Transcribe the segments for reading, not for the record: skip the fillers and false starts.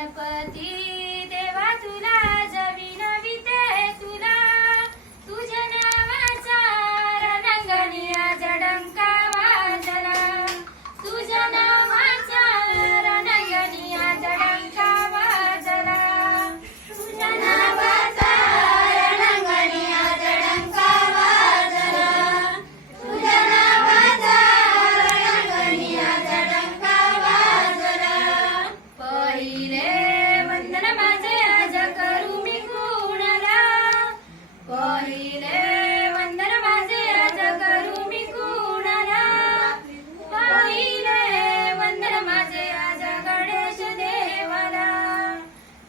गणपती देवा तुला जविनविते तुला तुझ्या नावाचा रणंगणिया जडंका वाजला तुझ्या नावाचा रणंगणिया जडंका वाजला तुझ्या नावाचा रणंगणिया जडंका वाजला तुझ्या नावाचा रणंगणिया जडंका वाजला पहिले वंदन माझे आज करू मी कुणाला पहिले वंदन माझे आज करू मी कुणाला पहिले वंदन माझे आज गणेश देवाला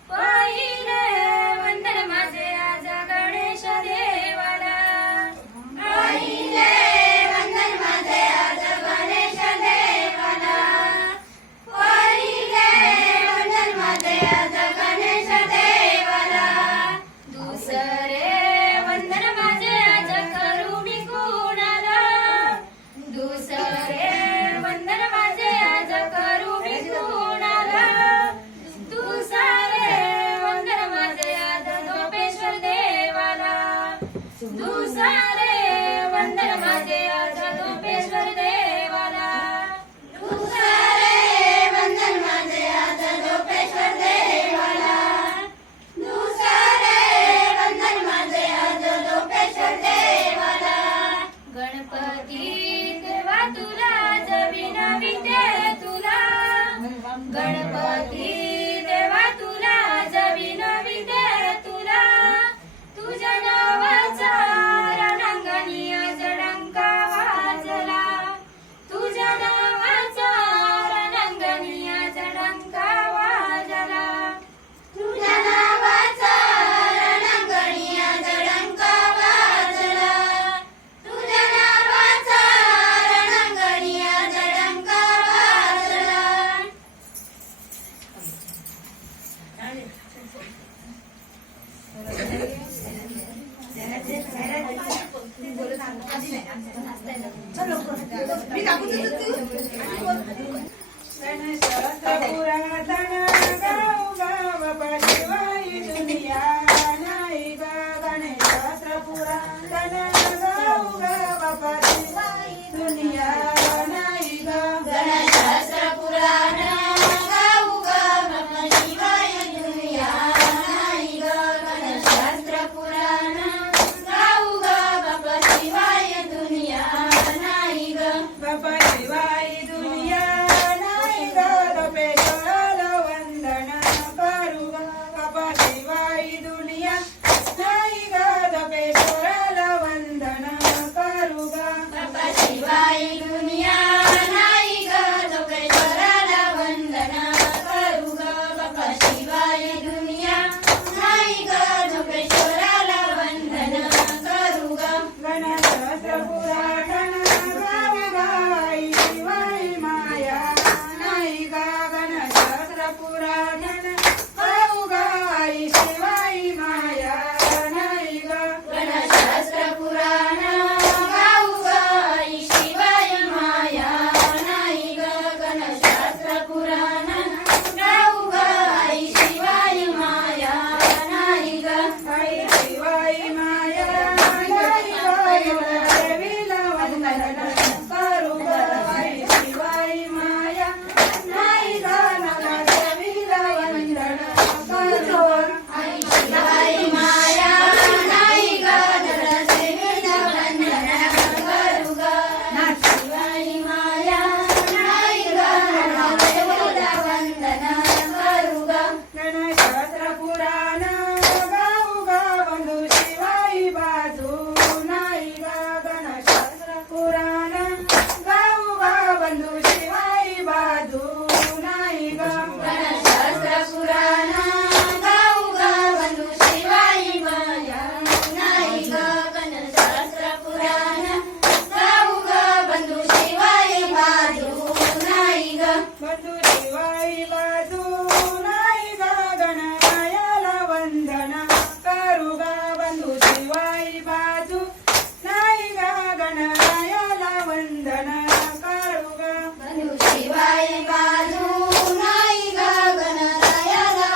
पहिले वंदन माझे आज गणेश देवाला पहिले वंदन माझे आज गणेश देवाला पहिले वंदन माझे आज गणेश देवाला दुसरे वंदन माझे आज करू मी कुणाला दुसरे वंदन माझे आज करू मी कुणाला दुसरे वंदन माझे आज झोपेश्वर देवाला दुसरे वंदन माझे आज झोपेश्वर देवाला दुसरे वंदन माझे आज झोपेश्वर देवाला दुसरे वंदन माझे आज झोपेश्वर देवाला गणपती देवा तुला जविनविते तुला गणपती देवा तुला जविनविते तुला तुझ्या नावाचा रणंगणिया जडंका वाजला तुझ्या नावाचा रणंगणिया जडंका वाजला तुझ्या नावाचा रणंगणिया जडंका वाजला तुझ्या नावाचा रणंगणिया जडंका वाजला शिवाय बाजू नाही ग गणरायाला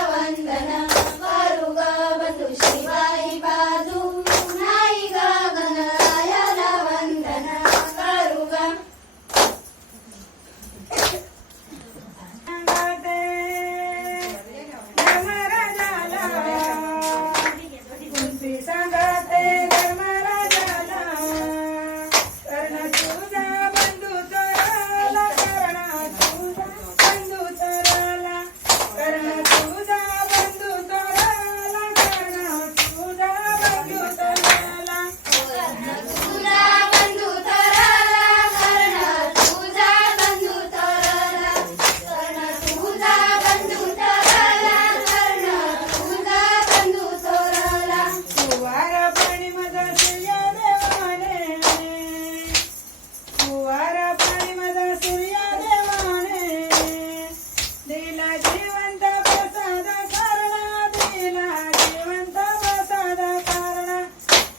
जिवंत प्रसाद करणा दिला जिवंत प्रसाद करणा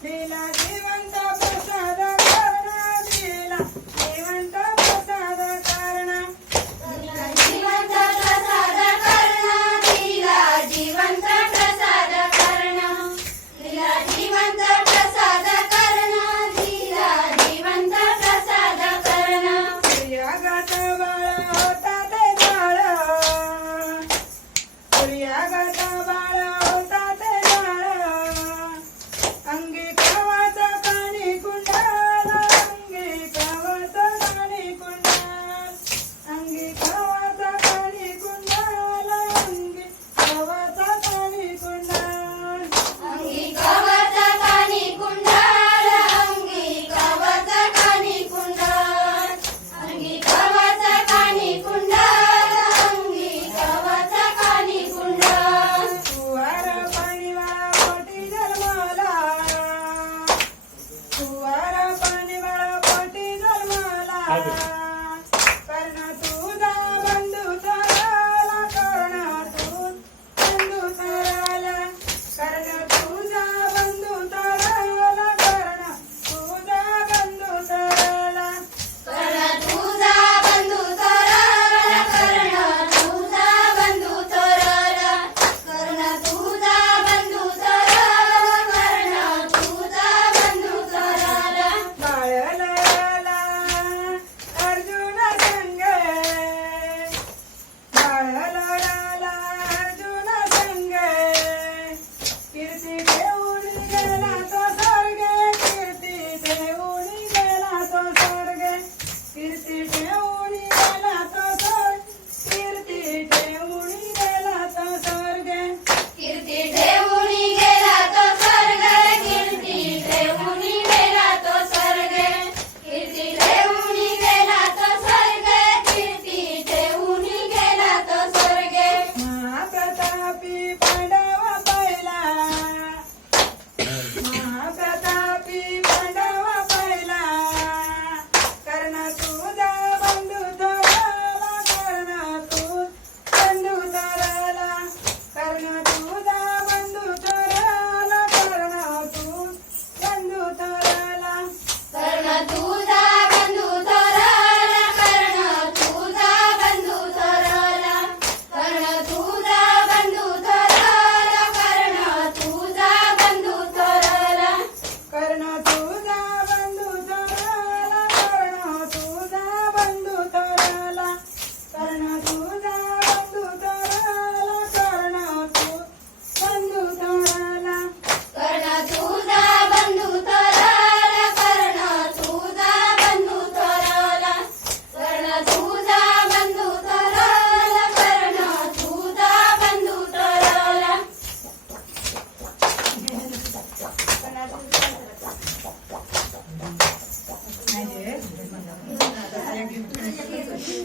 दिला जिवंत प्रसाद करणा दिला जिवंत प्रसाद करणा जिवंत प्रसाद करणा दिला जिवंत प्रसाद करणा दिला जिवंत प्रसाद करणा दिला जिवंत प्रसाद करणा सूर्यागत बाळ होता ते बाळ सूर्यागत बाळ होता ते बाळ अंगी कवाचा काणी कुंडाल अंगी कवाचा काणी कुंडाल अंगी कवाचा काणी कुंडाल अंगी कवाचा काणी कुंडाल अंगी कवचा कानी कुंडाल अंगी कवचा कानी कुंडाल अंगी कवचा कानी कुंडाल अंगी कवचा कानी कुंडाल तुवार पाणीवाळा पोटी जन्माला तुवार पाणीवाळा पोटी जन्माला कर्ण तुझा बंधू तरला कर्ण तू बंधू तरला कर्ण तुझा बंधू तरला कर्ण तुझा बंधू तरला कर्ण तुझा बंधू तरला कर्ण तुझा बंधू तरला कर्ण तुझा बंधू तरला कर्ण तुझा बंधू तरला बाळला अर्जुन संगे बाळला